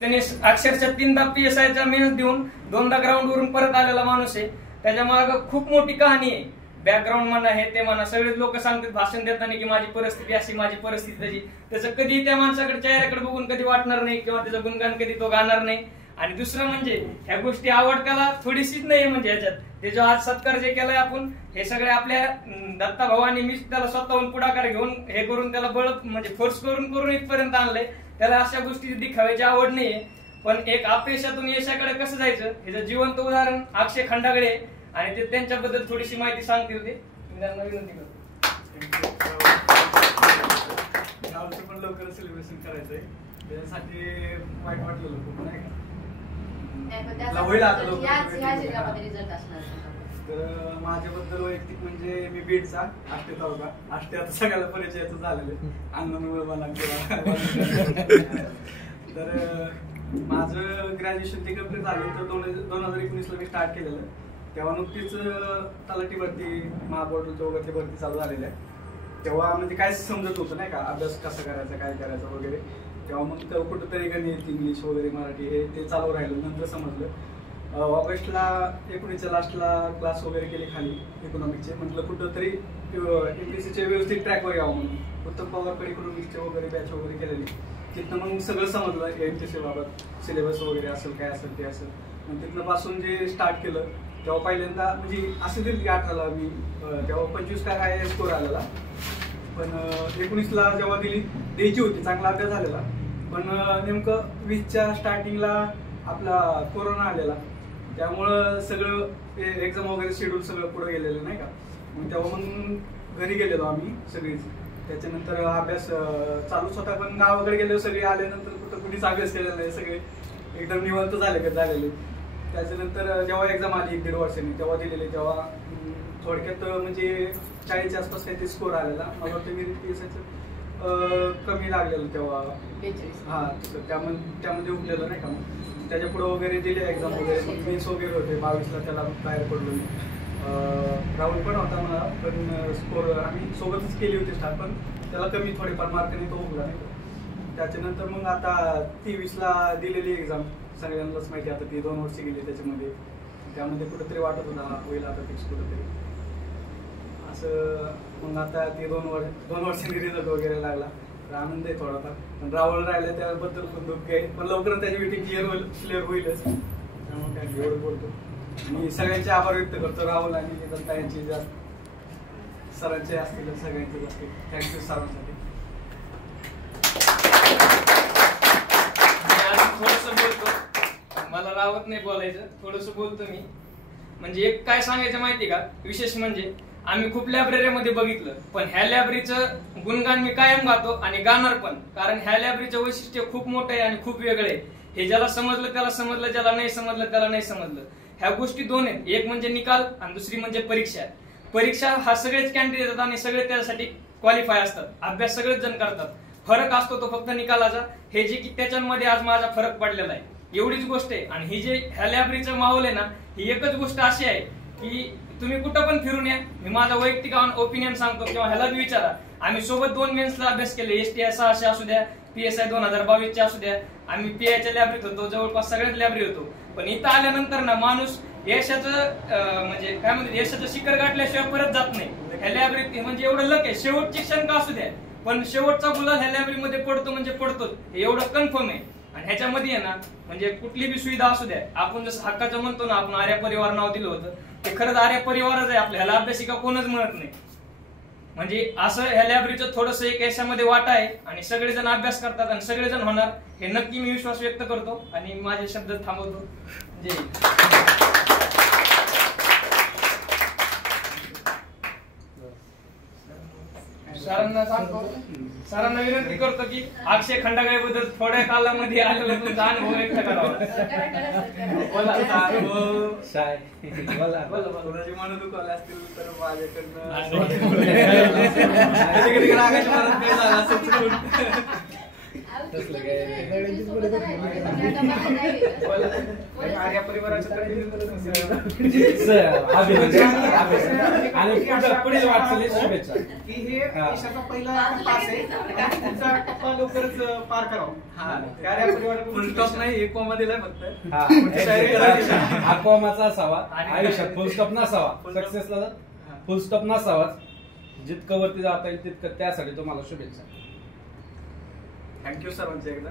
त्यांनी अक्षरशः 3दा PSIचा मेन्स देऊन 2दा ग्राउंड वरून परत आलेला माणूस आहे. त्याच्या मागे खूप मोठी कहाणी आहे. बॅकग्राऊंड म्हणा हे ते म्हणा सगळे लोक सांगतात भाषण देताना की माझी परिस्थिती अशी माझी परिस्थिती तशी. त्याचं कधी त्या माणसाकडे चेहऱ्याकडे बघून कधी वाटणार नाही किंवा त्याचं गुणगान कधी तो गाणार नाही. आणि दुसरं म्हणजे ह्या गोष्टी आवडताना थोडीशीच नाही म्हणजे ह्याच्यात ते जो आज सत्कार जे केलाय आपण हे सगळे आपल्या दत्ता भावानी मी त्याला स्वतःहून पुढाकार घेऊन हे करून त्याला बळ म्हणजे फोर्स करून इथपर्यंत आणलंय. त्याला अशा गोष्टी दिखावायची आवड नाहीये. पण एक अपयशातून यशाकडे कसं जायचं ह्याचं जिवंत उदाहरण अक्षय खंडागळे आणि ते त्यांच्याबद्दल थोडीशी माहिती सांगतील ते मी त्यांना विनंती करतो. पण लवकर सेलिब्रेशन करायचंय त्यासाठी वाईट वाटलेलं खूप नाही का. तर माझ्याबद्दल वैयक्तिक म्हणजे मी बीडचा आष्टे तालुका आष्टे आता सगळ्याला परिचयाचं झालेलं अंगणवाडी मला तर माझं ग्रॅज्युएशन ते कंप्लीट झालं तर 2019ला मी स्टार्ट केलेलं. तेव्हा नुकतीच तलाठी भरती महाबोर्डच्या वगैरे भरती चालू झालेल्या आहे. तेव्हा म्हणजे काय समजत होतं नाही का अभ्यास कसा करायचा काय करायचा वगैरे. तेव्हा मग कुठंतरी गणित इंग्लिश वगैरे मराठी हे ते चालू राहिलं. नंतर समजलं ऑगस्टला 19च्या लास्टला क्लास वगैरे केले खाली इकॉनॉमिक्सचे. म्हटलं कुठंतरी MPSCचे व्यवस्थित ट्रॅकवर यावं म्हणून उत्तम पवारकडे इकॉनॉमिक्सचे वगैरे बॅच वगैरे केलेली. तिथनं मग सगळं समजलं MPSC बाबत सिलेबस वगैरे असेल काय असेल ते असेल. मग तिथनं पासून जे स्टार्ट केलं तेव्हा पहिल्यांदा म्हणजे असं दिलं की 18ला मी तेव्हा 25 काय हाय स्कोर आलेला. पण 19ला जेव्हा द्यायची होती चांगला अभ्यास झालेला. पण नेमकं 20च्या स्टार्टिंगला आपला कोरोना आलेला त्यामुळं सगळं एक्झाम वगैरे शेड्यूल सगळं पुढे गेलेलं नाही का. मग तेव्हा मग घरी गेलेलो आम्ही सगळीच. त्याच्यानंतर अभ्यास चालूच होता पण गावाकडे गेलो सगळे आल्यानंतर कुठेच अभ्यास केलेला नाही. सगळे एकदम निवांत झालेले. त्याच्यानंतर जेव्हा एक्झाम आली 1.5 वर्षांनी तेव्हा दिलेली तेव्हा थोडक्यात म्हणजे 40च्या आसपास काही स्कोर आलेला. मला वाटतं मी PSIचं कमी लागलेलं तेव्हा 42. हा त्यामध्ये उठलेलं नाही का. मग त्याच्या पुढे वगैरे दिले एक्झाम वगैरे मग मेन्स वगैरे होते 22ला त्याला बाहेर पडलो मी. राहुल पण होता मला पण स्कोर आम्ही सोबतच केली होती स्टार्ट पण त्याला कमी थोडेफार मार्कने तो उठला नाही. त्याच्यानंतर मग आता 23ला दिलेली एक्झाम सगळ्यांनाच माहिती आता ती 2 वर्ष गेली त्याच्यामध्ये. त्यामध्ये कुठेतरी वाटत होता होईल आता फिक्स कुठेतरी असं. मग आता ते 2 वर्षांनी रिझल्ट वगैरे लागला तर आनंद आहे थोडाफार. पण राहुल राहिला त्याबद्दल पण दुःख आहे पण लवकरच त्याची वेटिंग क्लिअर होईलच. त्यामुळे काय एवढं बोलतो. मी सगळ्यांचे आभार व्यक्त करतो राहुल आणि दत्ता यांचे जास्त सरांचे असतील सगळ्यांचे जास्त थँक्यू सरांसाठी. थोडस बोलतो मला रावत नाही बोलायचं थोडस बोलतो मी. म्हणजे एक काय सांगायचं माहिती का विशेष म्हणजे आम्ही खूप लायब्ररीमध्ये बघितलं पण ह्या लायब्ररीचं गुणगान मी कायम गातो आणि गाणार पण. कारण ह्या लायब्ररीचं वैशिष्ट्य खूप मोठं आहे आणि खूप वेगळं आहे. हे ज्याला समजलं त्याला समजलं ज्याला नाही समजलं त्याला नाही समजलं. ह्या गोष्टी 2 आहेत. एक म्हणजे निकाल आणि दुसरी म्हणजे परीक्षा. परीक्षा हा सगळेच कॅन्डिडेट येतात आणि सगळे त्यासाठी क्वालिफाय असतात. अभ्यास सगळेच जण करतात. फरक असतो तो फक्त निकालाचा. हे जे की त्याच्यामध्ये आज माझा फरक पडलेला आहे एवढीच गोष्ट आहे. आणि ही जे ह्या लायब्ररीचं माहोल आहे ना ही एकच गोष्ट अशी आहे की तुम्ही कुठं पण फिरून या. मी माझा वैयक्तिक ओपिनियन सांगतो किंवा ह्याला विचारा. आम्ही सोबत 2 मेन्सला अभ्यास केले STI 600 असू द्या PSI 2022 असू द्या. आम्ही PIच्या लॅब्ररीत होतो जवळपास सगळ्याच लॅब्ररी होतो. पण इथं आल्यानंतर ना माणूस यशाचं म्हणजे काय म्हणते यशाचं शिखर गाठल्याशिवाय परत जात नाही. ह्या लॅब्ररीत म्हणजे एवढं लक आहे. शेवटची क्षण का असू द्या पण शेवटचा गुलाल ह्या लायब्ररीमध्ये पडतो म्हणजे पडतोच हे एवढं कन्फर्म आहे. आणि ह्याच्यामध्ये आहे ना म्हणजे कुठली बी सुविधा असू द्या आपण जसं हक्काचं म्हणतो ना आपण आर्य परिवार नाव दिलं होतं ते खरंच आर्य परिवारच आहे. आपल्याला अभ्यासिका कोणच म्हणत नाही. म्हणजे असं ह्या लायब्ररीचं थोडस एक यशामध्ये वाटा आहे आणि सगळेजण अभ्यास करतात आणि सगळेजण होणार हे नक्की मी विश्वास व्यक्त करतो आणि माझे शब्द थांबवतो. जय सरांना सांगतो सरांना विनंती करतो की अक्षय खंडागळे बद्दल थोड्या कालामध्ये आलेला तुमचा अनुभव व्यक्त करावा. कोणाची मन दुखावले असतील तर माझ्याकडनं तसलं काय आर्या परिवाराचं आणि पुढील वाटचालीस शुभेच्छा. की हे देशाचा पहिला पास आहे आणि पुढचा टप्पा लवकरच पार करावा. आर्या परिवाराला फुल स्टॉप नाही, एक कोमा दिलाय फक्त. तयारी करायची. आक्वामाचा असावा आयुष्यात फुल स्टॉप नसावा. सक्सेसला फुल स्टॉप नसावाच. जितकं वरती जाता येईल तितकं, त्यासाठी तुम्हाला शुभेच्छा. थँक्यू सर्वांचे एकदा.